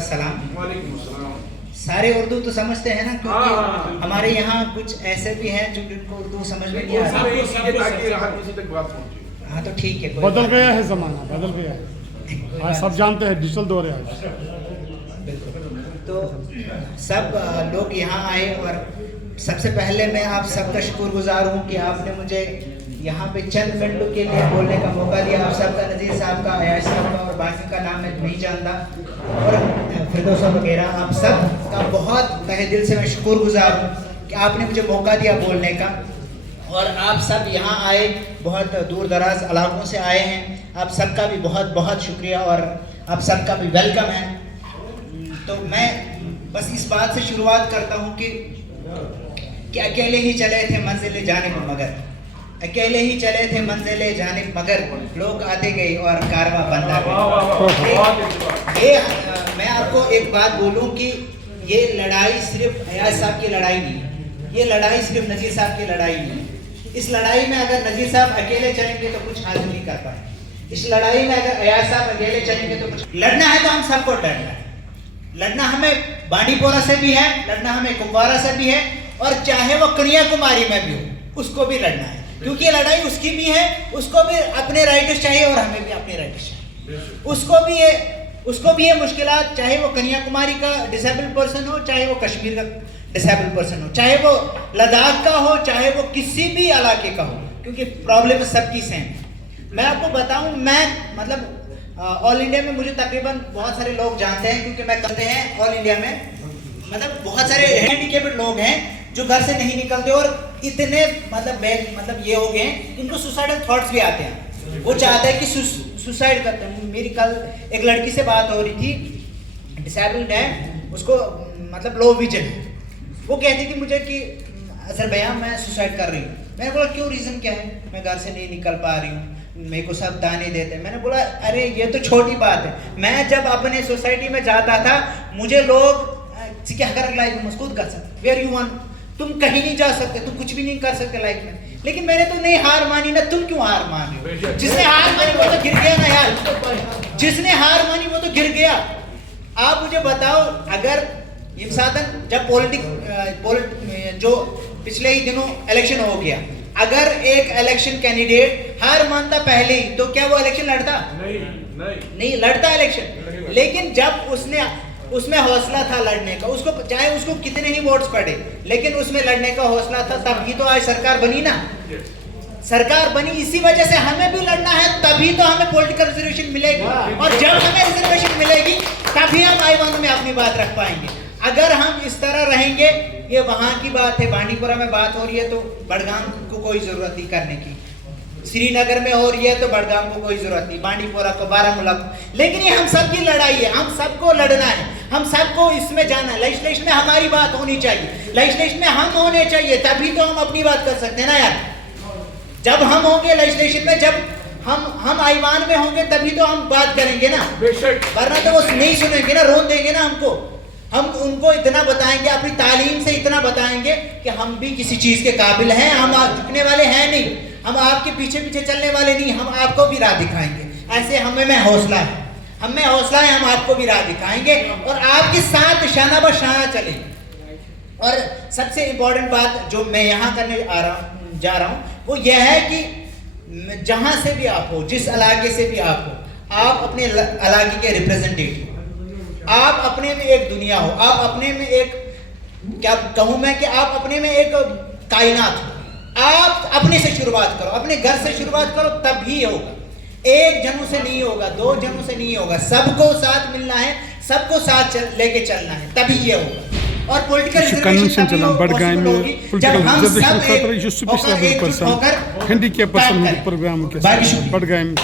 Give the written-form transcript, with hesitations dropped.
सलाम। वालेकुम अस्सलाम। सारे उर्दू तो समझते हैं ना, क्योंकि हाँ। हमारे यहाँ कुछ ऐसे भी हैं जो जिनको उर्दू समझ में नहीं वो आता। सारे इसीलिए ताकि हर किसी तक बात पहुंचे। हाँ तो ठीक है, कोई बदल बात गया है ज़माना, बदल गया है। आज सब जानते हैं डिजिटल दौर है आज। नहीं। तो सब लोग यहाँ आए और सबसे पहले मैं आप सबका शुक्रगुजार हूँ कि आपने मुझे यहाँ पे चंद मिनटों के लिए बोलने का मौका दिया। आप सबका, नज़ीर साहब का, अयाज साहब का और बाकी का नाम मैं नहीं जानता, और फिरदौसा वगैरह, आप सब का बहुत तहे दिल से मैं शुक्रगुजार हूँ कि आपने मुझे मौका दिया बोलने का। और आप सब यहाँ आए, बहुत दूर दराज इलाकों से आए हैं। आप सबका भी बहुत बहुत शुक्रिया और आप सबका भी वेलकम है। तो मैं बस इस बात से शुरुआत करता हूँ कि अकेले ही चले थे मंजिल जानिब मगर, अकेले ही चले थे मंजिल जानिब मगर, लोग आते गए और कारवां बनता गया। ये मैं आपको एक बात बोलूं कि ये लड़ाई सिर्फ अयाज साहब की लड़ाई नहीं है, ये लड़ाई सिर्फ नज़ीर साहब की लड़ाई नहीं है। इस लड़ाई में अगर नज़ीर साहब अकेले चलेंगे तो कुछ हासिल नहीं कर पाए। इस लड़ाई में अगर अयाज साहब अकेले चलेंगे तो कुछ, लड़ना है तो हम सबको लड़ना है। लड़ना हमें बांडीपोरा से भी है, लड़ना हमें कुपवारा से भी है, और चाहे वो कन्याकुमारी में भी हो उसको भी लड़ना है, क्योंकि ये लड़ाई उसकी भी है, उसको भी अपने राइट्स चाहिए और हमें भी अपने राइट्स चाहिए। उसको भी ये मुश्किलात, चाहे वो कन्याकुमारी का डिसेबल्ड पर्सन हो, चाहे वो कश्मीर का डिसेबल्ड पर्सन हो, चाहे वो लद्दाख का हो, चाहे वो किसी भी इलाके का हो, क्योंकि प्रॉब्लम सबकी सेम। मैं आपको बताऊं, मैं मतलब ऑल इंडिया में मुझे तकरीबन बहुत सारे लोग जानते हैं, क्योंकि मैं करते हैं ऑल इंडिया में, मतलब बहुत सारे हैंडीकेप्ड लोग हैं जो घर से नहीं निकलते और इतने मतलब ये हो गए हैं, इनको सुसाइडल थॉट्स भी आते हैं। वो चाहते हैं कि सुसाइड करते हैं। मेरी कल एक लड़की से बात हो रही थी, डिसेबल्ड है, उसको मतलब लो विजन है। वो कहती थी मुझे कि सर भैया मैं सुसाइड कर रही हूँ। मैंने बोला क्यों, रीज़न क्या है? मैं घर से नहीं निकल पा रही हूँ, मेरे को सब ताने देते हैं। मैंने बोला अरे ये तो छोटी बात है। मैं जब अपने सोसाइटी में जाता था, मुझे लोग क्या कर लाइफ में खुद कर सकते, वेयर यू वांट, तुम कहीं नहीं जा सकते, तुम कुछ भी नहीं कर सकते लाइफ में। लेकिन मैंने तो नहीं हार मानी ना, तुम क्यों हार मान रहे हो? जिसने हार मानी वो तो गिर गया ना यार, जिसने हार मानी वो तो गिर गया। आप मुझे बताओ, अगर इंसान जब जो पिछले ही दिनों इलेक्शन हो गया, अगर एक इलेक्शन कैंडिडेट हार मानता पहले ही, तो क्या वो इलेक्शन लड़ता? नहीं लड़ता इलेक्शन। लेकिन जब उसमें हौसला था लड़ने का, उसको चाहे उसको कितने ही वोट्स पड़े, लेकिन उसमें लड़ने का हौसला था, तभी तो आज सरकार बनी ना। सरकार बनी इसी वजह से। हमें भी लड़ना है, तभी तो हमें पॉलिटिकल रिजर्वेशन मिलेगी, और जब हमें रिजर्वेशन मिलेगी तभी हम आईवान में अपनी बात रख पाएंगे। अगर हम इस तरह रहेंगे, ये वहाँ की बात है, बांडीपोरा में बात हो रही है तो बड़गाम को कोई जरूरत नहीं करने की, श्रीनगर में हो रही है तो बड़गाम को कोई जरूरत नहीं, बांडीपोरा को, बारामूला को। लेकिन ये हम सबकी लड़ाई है, हम सबको लड़ना है, हम सबको इसमें जाना है। लेजिस्लेशन में हमारी बात होनी चाहिए, लेजिस्लेशन में हम होने चाहिए, तभी तो हम अपनी बात कर सकते हैं ना यार। जब हम होंगे लेजिस्लेशन में, जब हम आईवान में होंगे, तभी तो हम बात करेंगे ना, वरना तो वो नहीं सुनेंगे ना, रोन देंगे ना हमको। हम उनको इतना बताएंगे, अपनी तालीम से इतना बताएंगे कि हम भी किसी चीज़ के काबिल हैं, हम झुकने वाले हैं नहीं, हम आपके पीछे पीछे चलने वाले नहीं, हम आपको भी राह दिखाएंगे। ऐसे हमें हौसला है, हमें हौसला है, हम आपको भी राह दिखाएंगे और आपके साथ शाना बशाना चलेंगे। और सबसे इम्पोर्टेंट बात जो मैं यहाँ करने जा रहा हूँ वो यह है कि जहाँ से भी आप हो, जिस इलाके से भी आप हो, आप अपने इलाके के रिप्रेजेंटेटिव, आप अपने में एक दुनिया हो, आप अपने में एक, क्या कहूँ मैं, कि आप अपने में एक कायनात हो। आप अपने से शुरुआत करो, अपने घर से शुरुआत करो, तभी होगा। एक जनों से नहीं होगा, दो जनों से नहीं होगा, सबको साथ मिलना है, सबको साथ लेके चलना है, तभी ये होगा। और पॉलिटिकल कन्वेंशन चला बड़गाम में पॉलिटिकल रिजर्वेशन खतर ये सुपिस लेवल पर हैंडीकैप पर्सन प्रोग्राम के बड़गाम